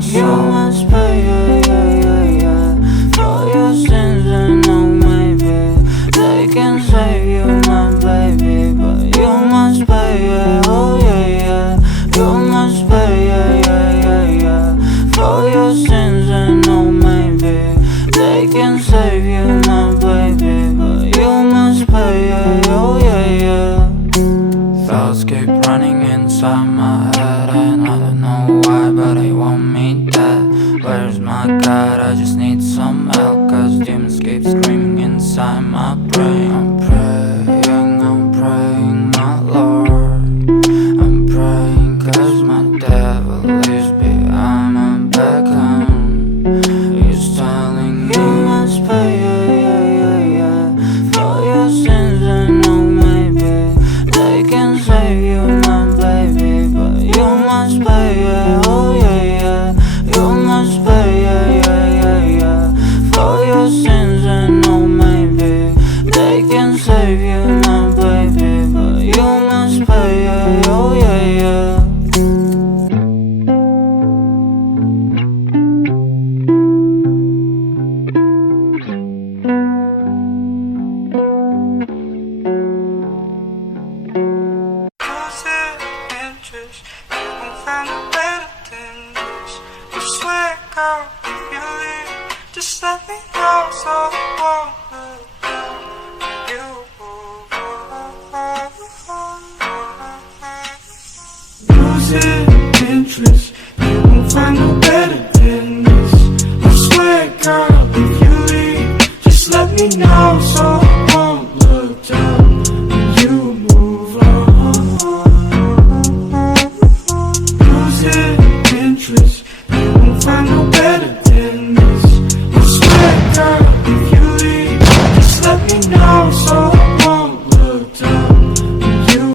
my soul. You must pay, yeah, yeah, yeah, yeah, for your sins. And no, maybe they can save you, my baby, but you must pay, yeah, oh yeah, yeah. You must pay, yeah, yeah, yeah, yeah, for your sins. And no, maybe they can save you, my baby, but you must pay, yeah, oh yeah, yeah. Thoughts keep running inside my head, and I don't know why, but they want me dead. Where's my God? I just need some help, cause demons keep screaming inside my brain. I'm praying, my Lord. I'm praying cause my devil is behind my back, and he's telling me you must pay, yeah, yeah, yeah, yeah, for your sins. And no, maybe they can save you, my baby, but you must pay, yeah, oh yeah, yeah. You must pay, yeah, yeah, yeah, yeah, for your sins. And no, maybe they can save you, my baby, but you must pay, yeah, oh yeah, yeah. Losing interest, you won't find no better than this. You swear, girl, if you leave, just let me know so I won't look down when you move on. Losing interest, you won't find no better than this. You swear, girl, if you leave, just let me know so I won't look down when you move on. Losing interest, you won't find no better